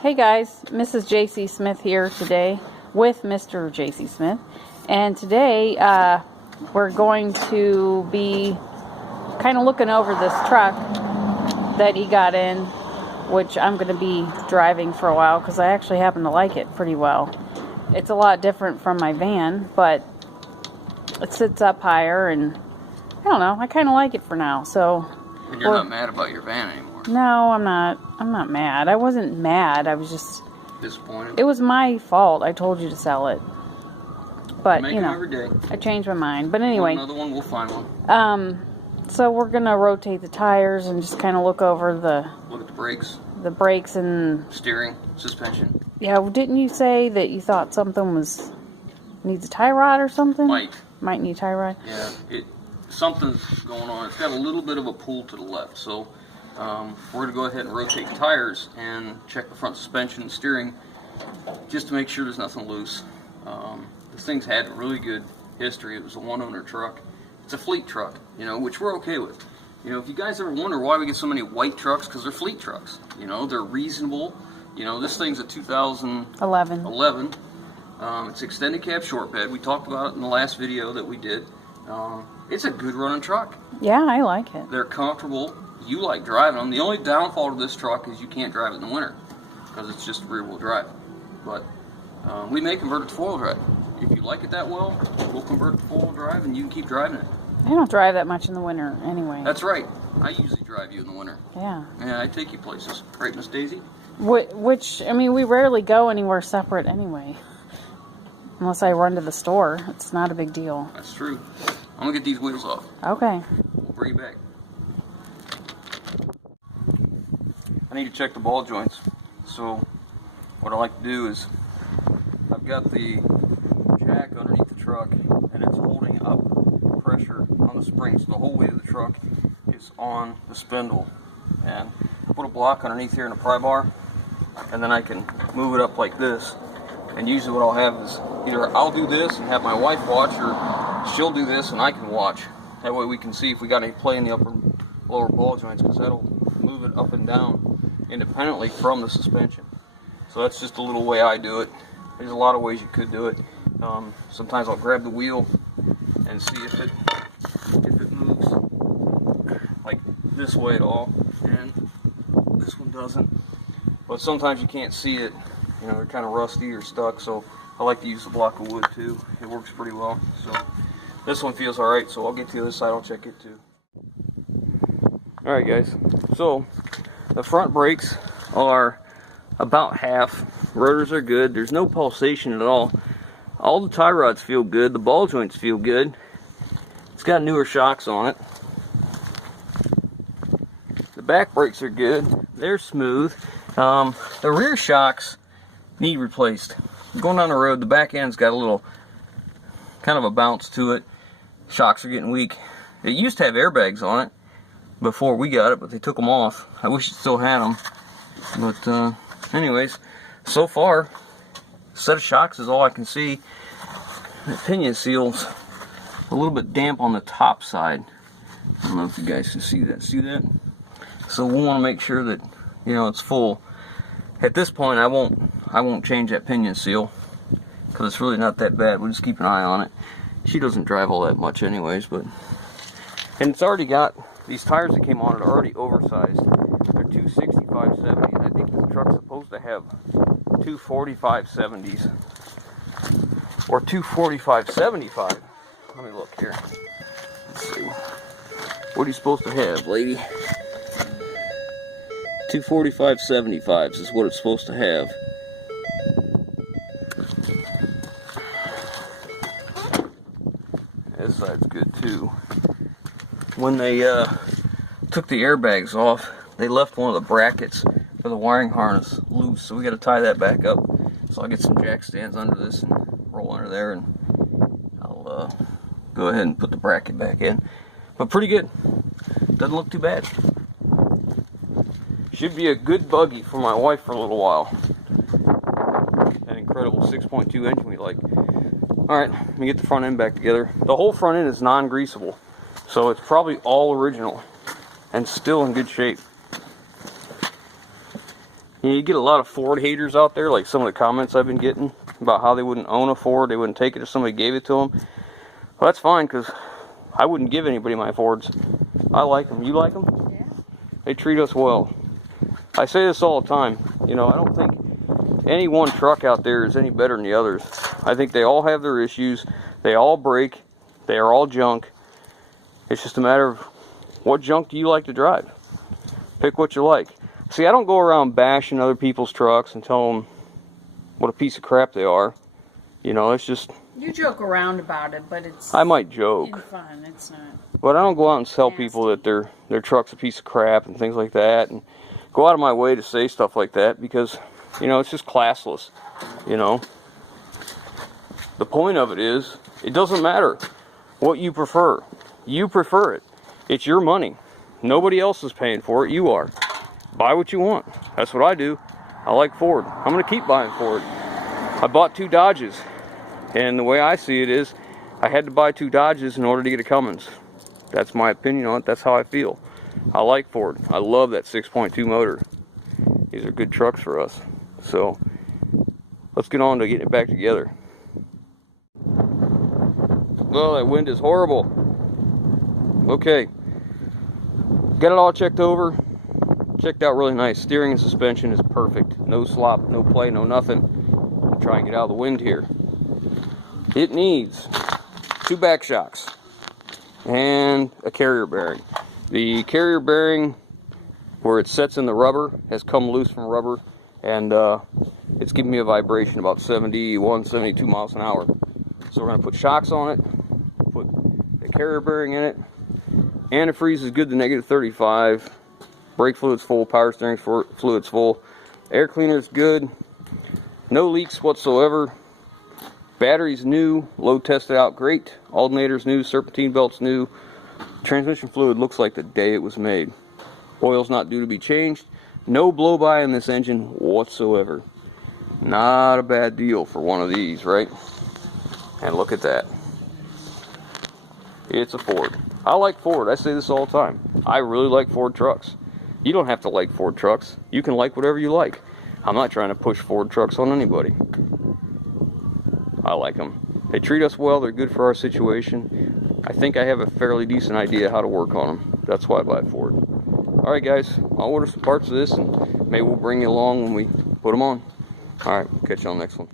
Hey guys, Mrs. J.C. Smith here today with Mr. J.C. Smith, and today we're going to be kind of looking over this truck that he got in, which I'm going to be driving for a while because I actually happen to like it pretty well. It's a lot different from my van, but it sits up higher, and I don't know, I kind of like it for now. So. And you're not mad about your van anymore? No, I'm not. I'm not mad. I wasn't mad. I was just disappointed. It was my fault. I told you to sell it, but you know, every day. I changed my mind. But anyway, another one, we'll find one. So we're gonna rotate the tires and just kind of look over look at the brakes. The brakes and steering, suspension. Yeah, didn't you say that you thought something needs a tie rod or something? Might need a tie rod. Yeah, something's going on. It's got a little bit of a pull to the left, so we're going to go ahead and rotate the tires and check the front suspension and steering just to make sure there's nothing loose. This thing's had really good history. It was a one-owner truck. It's a fleet truck, you know, which we're okay with. You know, if you guys ever wonder why we get so many white trucks, because they're fleet trucks. You know, they're reasonable. You know, this thing's a 2011. It's extended cab short bed. We talked about it in the last video that we did. It's a good running truck. Yeah, I like it. They're comfortable. You like driving them. The only downfall to this truck is you can't drive it in the winter because it's just rear wheel drive. But we may convert it to four wheel drive. If you like it that well, we'll convert it to four wheel drive and you can keep driving it. I don't drive that much in the winter anyway. That's right. I usually drive you in the winter. Yeah. Yeah, I take you places. Right, Miss Daisy? Which, I mean, we rarely go anywhere separate anyway. Unless I run to the store. It's not a big deal. That's true. I'm going to get these wheels off. Okay. We'll bring you back. I need to check the ball joints. So what I like to do is I've got the jack underneath the truck and it's holding up pressure on the springs. So the whole weight of the truck is on the spindle. And I put a block underneath here in a pry bar and then I can move it up like this. And usually what I'll have is either I'll do this and have my wife watch, or she'll do this and I can watch. That way we can see if we got any play in the upper and lower ball joints, because that'll move it up and down independently from the suspension. So that's just a little way I do it. There's a lot of ways you could do it. Sometimes I'll grab the wheel and see if it moves like this way at all, and this one doesn't. But sometimes you can't see it. You know, they're kind of rusty or stuck, so I like to use the block of wood too. It works pretty well. So this one feels alright, so I'll get to the other side, I'll check it too. Alright guys, so the front brakes are about half. Rotors are good. There's no pulsation at all. All the tie rods feel good. The ball joints feel good. It's got newer shocks on it. The back brakes are good. They're smooth. The rear shocks need replaced. Going down the road, the back end's got a little kind of a bounce to it. Shocks are getting weak. It used to have airbags on it before we got it, but they took them off. I wish it still had them. But anyways, so far, set of shocks is all I can see. The pinion seal's a little bit damp on the top side. I don't know if you guys can see that. See that? So we'll want to make sure that, you know, it's full. At this point, I won't change that pinion seal because it's really not that bad. We'll just keep an eye on it. She doesn't drive all that much anyways, but, and it's already got, these tires that came on it are already oversized. They're 265/70s. I think this truck's supposed to have 245/70s or 245/75. Let me look here. Let's see. What are you supposed to have, lady? 245/75s is what it's supposed to have. This side's good too. When they took the airbags off, they left one of the brackets for the wiring harness loose, so we got to tie that back up. So I'll get some jack stands under this and roll under there, and I'll go ahead and put the bracket back in. But pretty good. Doesn't look too bad. Should be a good buggy for my wife for a little while. An incredible 6.2 engine we like. Alright, let me get the front end back together. The whole front end is non-greasable, so it's probably all original and still in good shape. You know, you get a lot of Ford haters out there, like some of the comments I've been getting about how they wouldn't own a Ford, they wouldn't take it if somebody gave it to them. Well, that's fine, because I wouldn't give anybody my Fords. I like them. You like them? Yeah. They treat us well. I say this all the time. You know, I don't think any one truck out there is any better than the others. I think they all have their issues. They all break. They are all junk. It's just a matter of what junk do you like to drive. Pick what you like. See, I don't go around bashing other people's trucks and tell them what a piece of crap they are. You know, it's just... You joke around about it, but it's... I might joke. In fun, it's not... But I don't go out and tell nasty. people that their truck's a piece of crap and things like that. And go out of my way to say stuff like that because, you know, it's just classless. You know? The point of it is, it doesn't matter what you prefer. You prefer it. It's your money. Nobody else is paying for it. You are. Buy what you want. That's what I do. I like Ford. I'm going to keep buying Ford. I bought 2 Dodges. And the way I see it is, I had to buy 2 Dodges in order to get a Cummins. That's my opinion on it. That's how I feel. I like Ford. I love that 6.2 motor. These are good trucks for us. So, let's get on to getting it back together. Well, that wind is horrible. Okay. Got it all checked over. Checked out really nice. Steering and suspension is perfect. No slop, no play, no nothing. I'll try and get out of the wind here. It needs 2 back shocks and a carrier bearing. The carrier bearing, where it sets in the rubber, has come loose from rubber, and it's giving me a vibration about 71, 72 miles an hour. So we're going to put shocks on it, put the carrier bearing in it. Antifreeze is good to negative 35. Brake fluid's full, power steering fluid's full. Air cleaner's good. No leaks whatsoever. Battery's new, load tested out great. Alternator's new, serpentine belt's new. Transmission fluid looks like the day it was made. Oil's not due to be changed. No blow-by in this engine whatsoever. Not a bad deal for one of these, right? And look at that. It's a Ford. I like Ford. I say this all the time. I really like Ford trucks. You don't have to like Ford trucks. You can like whatever you like. I'm not trying to push Ford trucks on anybody. I like them. They treat us well. They're good for our situation. I think I have a fairly decent idea how to work on them. That's why I buy Ford. Alright guys, I'll order some parts of this and maybe we'll bring you along when we put them on. Alright, catch you on the next one.